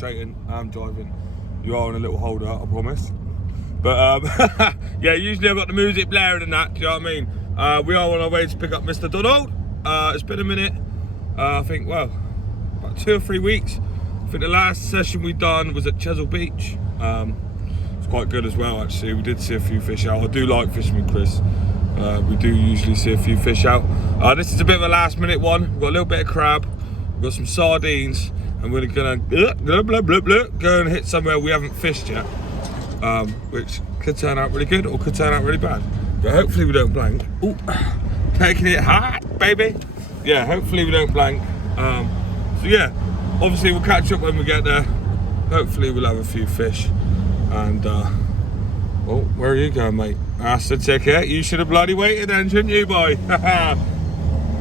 concentrating, I'm driving. You are on a little holder, I promise. But yeah, usually I've got the music blaring and that, do you know what I mean? We are on our way to pick up Mr. Donald. It's been a minute, I think, well, about 2 or 3 weeks. I think the last session we done was at Chesil Beach. It's quite good as well, actually. We did see a few fish out. I do like fishing with Chris. We do usually see a few fish out. This is a bit of a last minute one. We've got a little bit of crab, we've got some sardines, and we're gonna go and hit somewhere we haven't fished yet, which could turn out really good or could turn out really bad. But hopefully we don't blank. Ooh, taking it hot, baby. Yeah, hopefully we don't blank. So yeah, obviously we'll catch up when we get there. Hopefully we'll have a few fish. And oh, where are you going, mate? That's the ticket. You should have bloody waited then, shouldn't you, boy?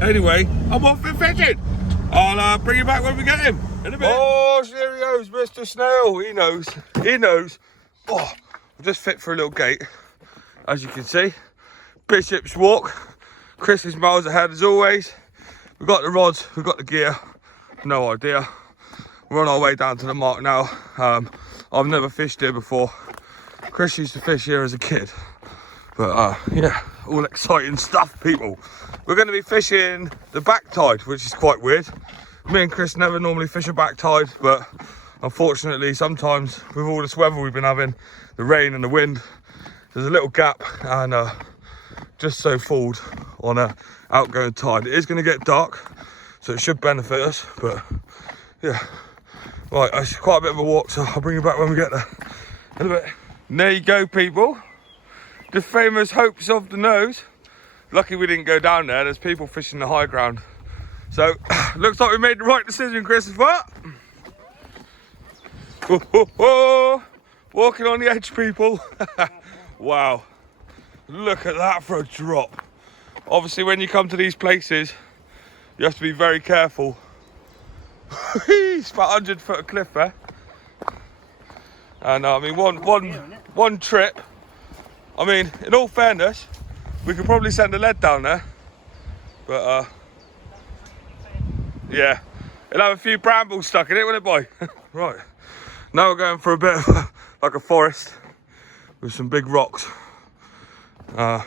Anyway, I'm off for fishing. I'll bring you back when we get him in a bit. Oh, there he goes, Mr. Snail. He knows. He knows. Oh, I've just fit for a little gate, as you can see. Bishop's Walk. Chris is miles ahead as always. We've got the rods, we've got the gear. No idea. We're on our way down to the mark now. I've never fished here before. Chris used to fish here as a kid. But yeah, all exciting stuff, people. We're going to be fishing the back tide, which is quite weird. Me and Chris never normally fish a back tide, but unfortunately sometimes with all this weather we've been having, the rain and the wind, there's a little gap and just so fooled on a outgoing tide. It is going to get dark, so it should benefit us, but yeah. Right, it's quite a bit of a walk, so I'll bring you back when we get there in a bit. And there you go, people. The famous Hopes of the Nose. Lucky we didn't go down there. There's people fishing the high ground. So, looks like we made the right decision, Chris. What? Oh, oh, oh. Walking on the edge, people. Wow. Look at that for a drop. Obviously, when you come to these places, you have to be very careful. It's about 100 foot of cliff there. And I mean, one trip. I mean, in all fairness, we could probably send a lead down there, but yeah, it'll have a few brambles stuck in it, won't it, boy? Right, now we're going for a bit of like a forest with some big rocks. Yeah,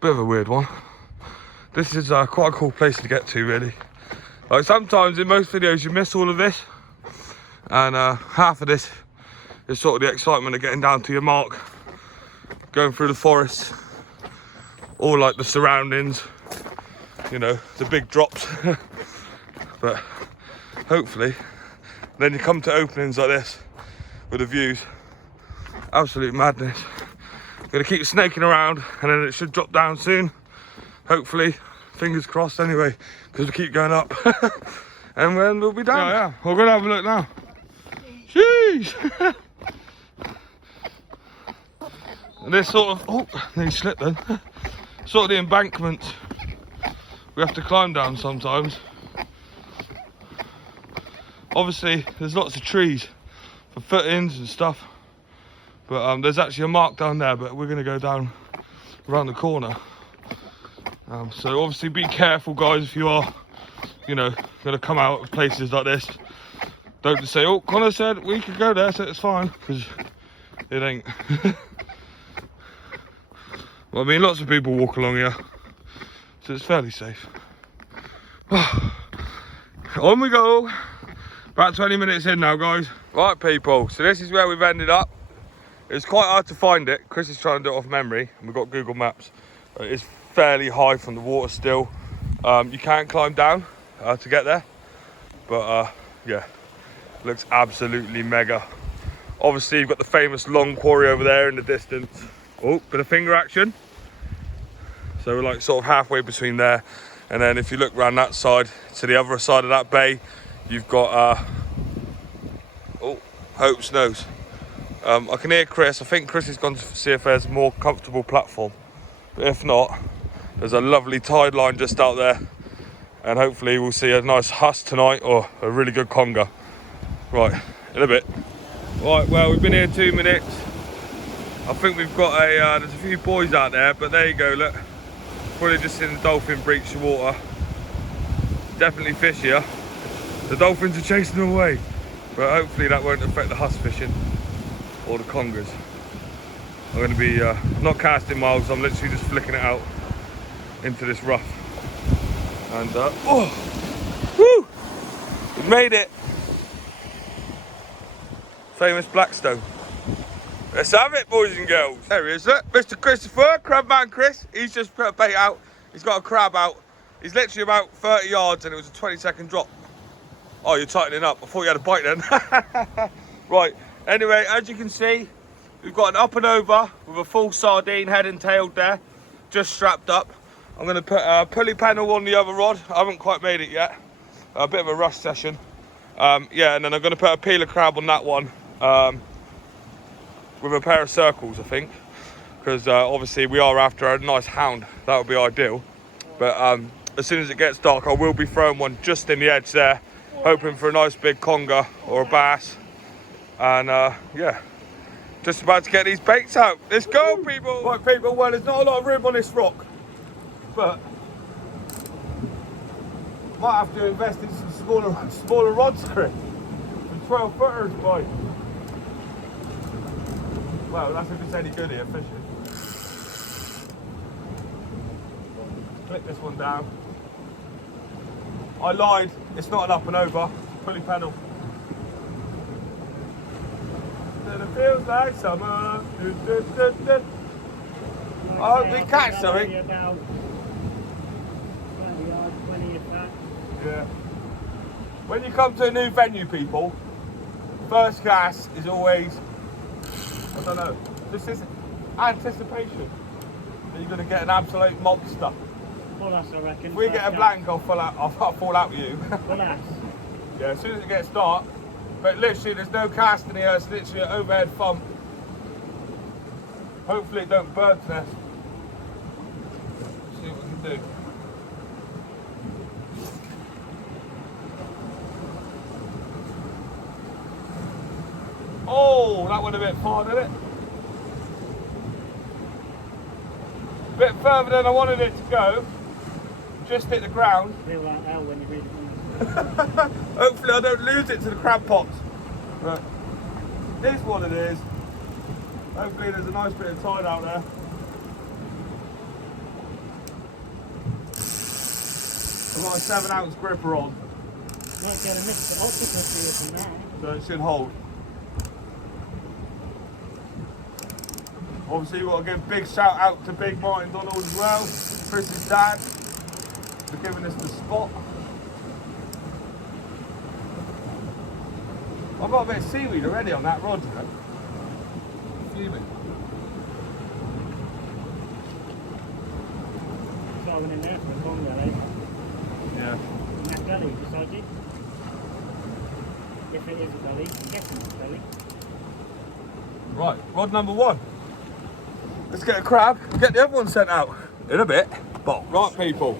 bit of a weird one. This is quite a cool place to get to, really. Like sometimes in most videos you miss all of this, and half of this is sort of the excitement of getting down to your mark, going through the forest, all like the surroundings, you know, the big drops. But hopefully then you come to openings like this with the views. Absolute madness. Gonna keep snaking around and then it should drop down soon, hopefully. Fingers crossed anyway, because we keep going up. And then we'll be down. Yeah, we're gonna have a look now. Jeez. And this sort of, oh, they slipped then. Sort of the embankments we have to climb down sometimes. Obviously, there's lots of trees for footings and stuff. But there's actually a mark down there, but we're gonna go down around the corner. So obviously be careful, guys, if you are, you know, going to come out of places like this. Don't just say, oh, Connor said we could go there, so it's fine, because it ain't. Well, I mean, lots of people walk along here, so it's fairly safe. On we go. About 20 minutes in now, guys. Right, people, so this is where we've ended up. It's quite hard to find it. Chris is trying to do it off memory, and we've got Google Maps. It's fairly high from the water still. You can't climb down to get there, but yeah, looks absolutely mega. Obviously you've got the famous long quarry over there in the distance. Oh, bit of finger action. So we're like sort of halfway between there, and then if you look around that side to the other side of that bay, you've got oh, Hope's Nose. I can hear Chris. I think Chris has gone to see if there's a more comfortable platform. But if not, there's a lovely tide line just out there, and hopefully we'll see a nice huss tonight or a really good conger. Right, in a bit. Right, well, we've been here 2 minutes. I think we've got there's a few boys out there, but there you go, look. Probably just seen the dolphin breach the water. Definitely fish here. The dolphins are chasing them away. but hopefully that won't affect the husk fishing or the congers. I'm going to be not casting miles, I'm literally just flicking it out into this rough. And oh, woo, we made it. Famous Blackstone. Let's have it, boys and girls. There he is, look, Mr. Christopher, Crabman Chris. He's just put a bait out. He's got a crab out. He's literally about 30 yards and it was a 20-second drop. Oh, you're tightening up. I thought you had a bite then. Right, anyway, as you can see, we've got an up and over with a full sardine head and tail there, just strapped up. I'm going to put a pulley panel on the other rod. I haven't quite made it yet. A bit of a rush session. Yeah, and then I'm going to put a peeler crab on that one. With a pair of circles, I think, because obviously we are after a nice hound. That would be ideal. But as soon as it gets dark, I will be throwing one just in the edge there, hoping for a nice big conger or a bass. And yeah, just about to get these baits out. Let's go, people. Right, people, well, there's not a lot of room on this rock, but might have to invest in some smaller rods for it. Some 12 footers, boy. Well, that's if it's any good here fishing. Click this one down. I lied, it's not an up and over, it's a pulley panel. And it feels like summer. I hope we catch something. Yeah. When you come to a new venue, people, first cast is always, I don't know, this is anticipation that you're going to get an absolute monster. Full ass, I reckon. If we get a blank, I'll fall out with you. Full ass. Yeah, as soon as it gets dark. But literally, there's no casting here, it's literally an overhead thump. Hopefully it don't bird's nest. See what we can do. Oh, that went a bit far, didn't it? A bit further than I wanted it to go. Just hit the ground. Feel like hell when you read it. Hopefully I don't lose it to the crab pots. But it is what it is. Hopefully there's a nice bit of tide out there. I've got a 7-ounce gripper on. Might get a Mr. Octopus here from now. So it should hold. Obviously we've got to give a big shout out to Big Martin Donald as well, Chris's dad, for giving us the spot. I've got a bit of seaweed already on that rod, you know. Fuming. Throwing in there for a conger, eh? Yeah. In that gully beside you. If it is a gully, I'm guessing it's a gully. Right, rod number 1. Let's get a crab and get the other one sent out in a bit. But right, people.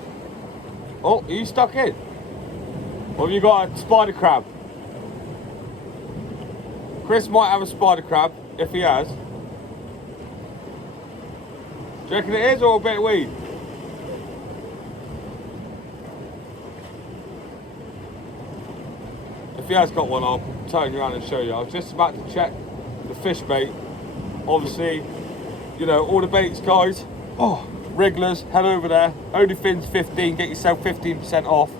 Oh, are you stuck in? Or have you got a spider crab? Chris might have a spider crab, if he has. Do you reckon it is, or a bit of weed? If he has got one, I'll turn you around and show you. I was just about to check the fish bait. Obviously, you know, all the baits, guys. Oh, wrigglers, head over there. Only fins 15, get yourself 15% off.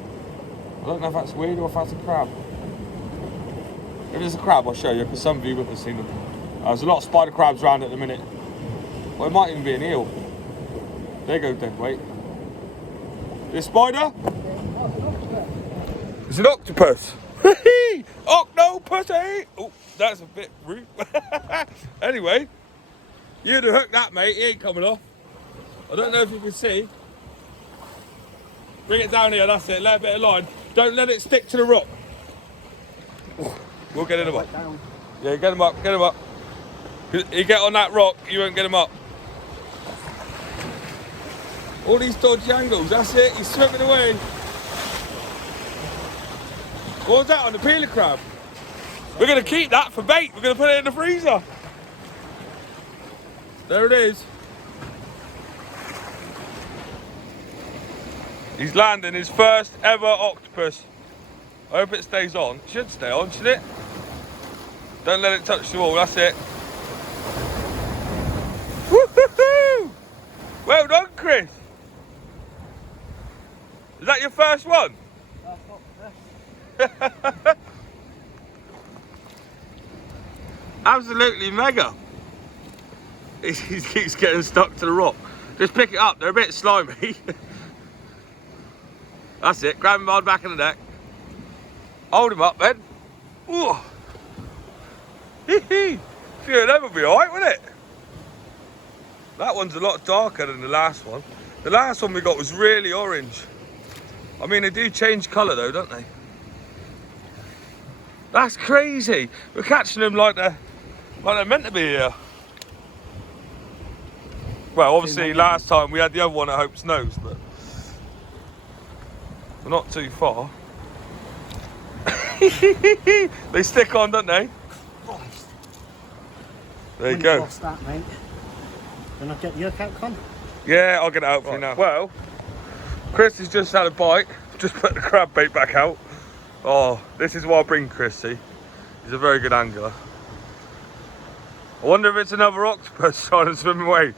I don't know if that's weed or if that's a crab. If it's a crab, I'll show you, because some of you wouldn't have seen them. There's a lot of spider crabs around at the minute. Well, it might even be an eel. There you go, dead weight. Is it a spider? It's an octopus. Octopus, eh? Oh, that's a bit rude. Anyway, you'd have hooked that, mate. He ain't coming off. I don't know if you can see. Bring it down here, that's it. Let a bit of line. Don't let it stick to the rock. We'll get him up. Yeah, get him up, get him up. You get on that rock, you won't get him up. All these dodgy angles, that's it, he's swimming away. What was that on the peeler crab? We're going to keep that for bait, we're going to put it in the freezer. There it is. He's landing his first ever octopus. I hope it stays on. It should stay on, shouldn't it? Don't let it touch the wall, that's it. Woo-hoo-hoo! Well done, Chris. Is that your first one? Absolutely mega. He keeps getting stuck to the rock. Just pick it up, they're a bit slimy. That's it, grab him by the back of the neck. Hold him up then. Ooh. Hee-hee. Few of them will be alright, wouldn't it? That one's a lot darker than the last one. The last one we got was really orange. I mean, they do change colour though, don't they? That's crazy. We're catching them like they're meant to be here. Well, obviously last time we had the other one at Hope's Nose, but we're not too far. They stick on, don't they? There you go. Lost that, mate. Can I get your hook out, Con? Yeah, I'll get it out for you now. Well, Chris has just had a bite. Just put the crab bait back out. Oh, this is why I bring Chris, see? He's a very good angler. I wonder if it's another octopus trying to swim away.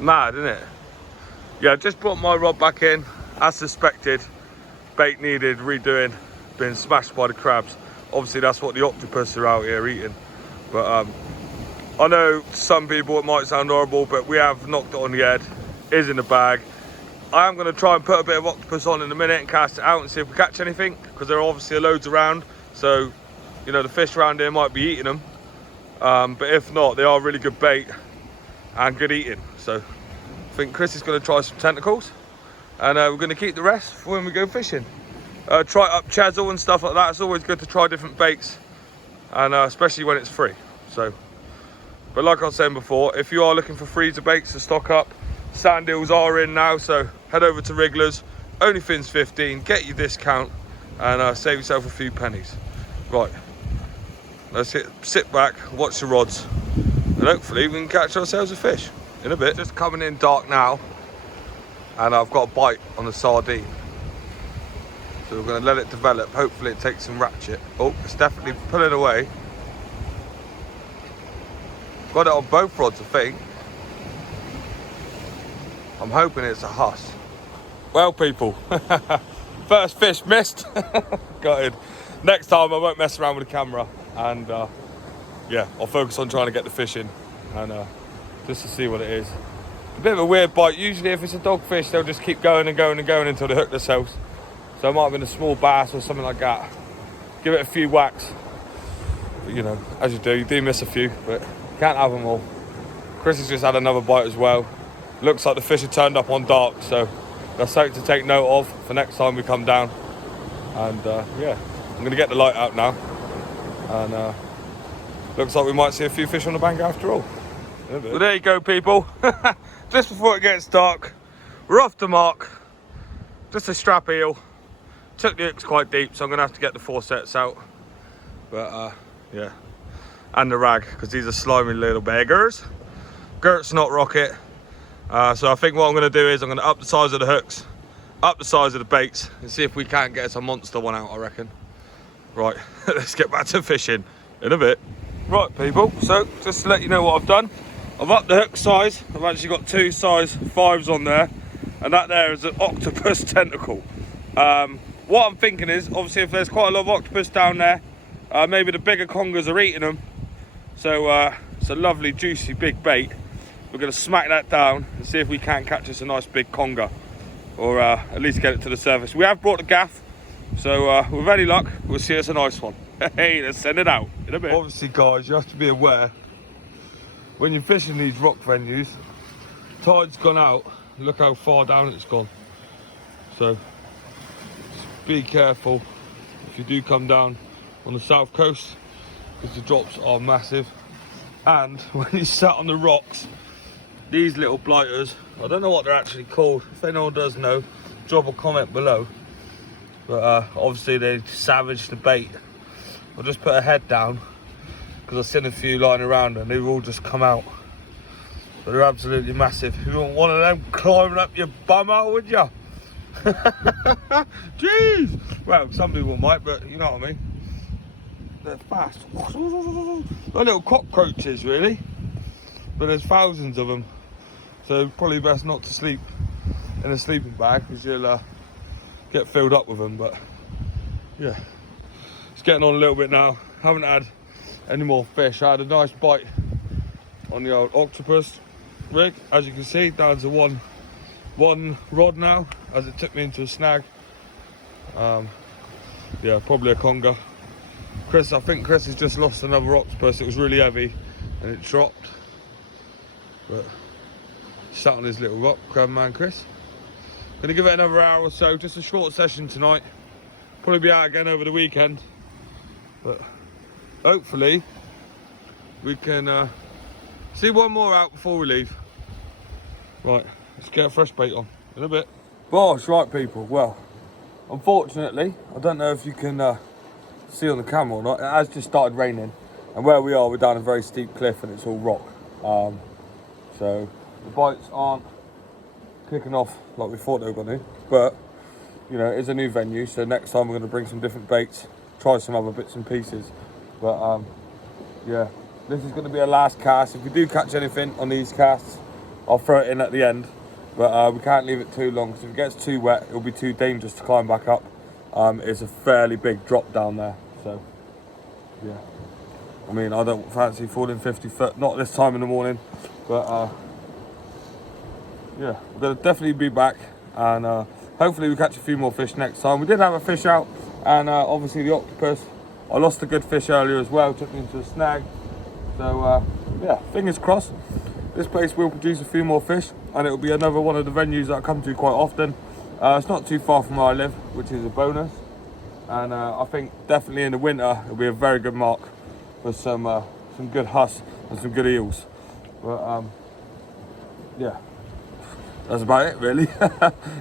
Mad, isn't it? Yeah, just put my rod back in, as suspected. Bait needed redoing, being smashed by the crabs. Obviously that's what the octopus are out here eating. But I know to some people it might sound horrible, but we have knocked it on the head. Is in the bag. I am going to try and put a bit of octopus on in a minute and cast it out and see if we catch anything, because there are obviously loads around, so you know the fish around here might be eating them, but if not, they are really good bait and good eating. So I think Chris is going to try some tentacles, and we're going to keep the rest for when we go fishing. Try up chazzle and stuff like that. It's always good to try different baits, and especially when it's free. So, but like I was saying before, if you are looking for freezer baits to stock up, sand eels are in now, so head over to Wrigglers, only fins 15, get your discount and save yourself a few pennies. Right, let's sit back, watch the rods, and hopefully we can catch ourselves a fish in a bit. Just coming in dark now, and I've got a bite on the sardine. So we're going to let it develop, hopefully it takes some ratchet. Oh, it's definitely pulling away. Got it on both rods, I think. I'm hoping it's a huss. Well, people, first fish missed. Got it. Next time I won't mess around with the camera, and yeah, I'll focus on trying to get the fish in, and just to see what it is. A bit of a weird bite. Usually if it's a dogfish, they'll just keep going and going and going until they hook themselves. So it might have been a small bass or something like that. Give it a few whacks. But, you know, as you do miss a few, but you can't have them all. Chris has just had another bite as well. Looks like the fish have turned up on dark, so that's something to take note of for next time we come down. And yeah, I'm going to get the light out now. And looks like we might see a few fish on the bank after all. Well, there you go, people. Just before it gets dark, we're off the mark. Just a strap eel. Took the hooks quite deep, so I'm going to have to get the 4 sets out. But yeah, and the rag, because these are slimy little beggars. Gert's not rocket. So I think what I'm going to do is I'm going to up the size of the hooks, up the size of the baits, and see if we can't get us a monster one out, I reckon. Right, let's get back to fishing in a bit. Right, people, so just to let you know what I've done, I've upped the hook size. I've actually got 2 size 5s on there, and that there is an octopus tentacle. What I'm thinking is, obviously if there's quite a lot of octopus down there, maybe the bigger congers are eating them. So it's a lovely juicy big bait. We're going to smack that down and see if we can catch us a nice big conger, or at least get it to the surface. We have brought the gaff, so with any luck we'll see us a nice one. Hey, let's send it out in a bit. Obviously guys, you have to be aware when you're fishing these rock venues, tide's gone out, look how far down it's gone. So just be careful if you do come down on the south coast, because the drops are massive. And when you sat on the rocks, these little blighters, I don't know what they're actually called. If anyone does know, drop a comment below. But obviously they savaged the bait. I'll just put a head down, because I've seen a few lying around and they've all just come out. But they're absolutely massive. You want one of them climbing up your bum out, would you? Jeez! Well, some people might, but you know what I mean. They're fast. They're little cockroaches, really. But there's thousands of them. So probably best not to sleep in a sleeping bag because you'll get filled up with them. But yeah, it's getting on a little bit now. Haven't had any more fish. I had a nice bite on the old octopus rig, as you can see, down to one rod now, as it took me into a snag. Yeah, probably a conger. I think Chris has just lost another octopus. It was really heavy and it dropped, but sat on his little rock. Crab man Chris. Gonna give it another hour or so, just a short session tonight. Probably be out again over the weekend, but hopefully we can see one more out before we leave. Right, let's get a fresh bait on in a bit. Bosh, right people, well, unfortunately, I don't know if you can see on the camera or not, it has just started raining. And where we are, we're down a very steep cliff and it's all rock. So the bites aren't kicking off like we thought they were going to. But, you know, it's a new venue, so next time we're going to bring some different baits, try some other bits and pieces. But, yeah, this is going to be our last cast. If we do catch anything on these casts, I'll throw it in at the end. But we can't leave it too long, because if it gets too wet, it'll be too dangerous to climb back up. It's a fairly big drop down there, so yeah. I mean, I don't fancy falling 50 foot, not this time in the morning, but yeah, we're going to definitely be back, and hopefully we catch a few more fish next time. We did have a fish out, and obviously the octopus. I lost a good fish earlier as well, took me into a snag. So yeah, fingers crossed. This place will produce a few more fish, and it'll be another one of the venues that I come to quite often. It's not too far from where I live, which is a bonus. And I think definitely in the winter, it'll be a very good mark for some good huss and some good eels. But yeah, that's about it really.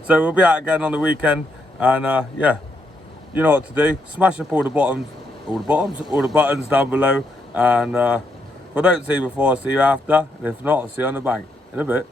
So we'll be out again on the weekend, and yeah, you know what to do. Smash up all the buttons down below, and if I don't see you before, I'll see you after, and if not, I'll see you on the bank in a bit.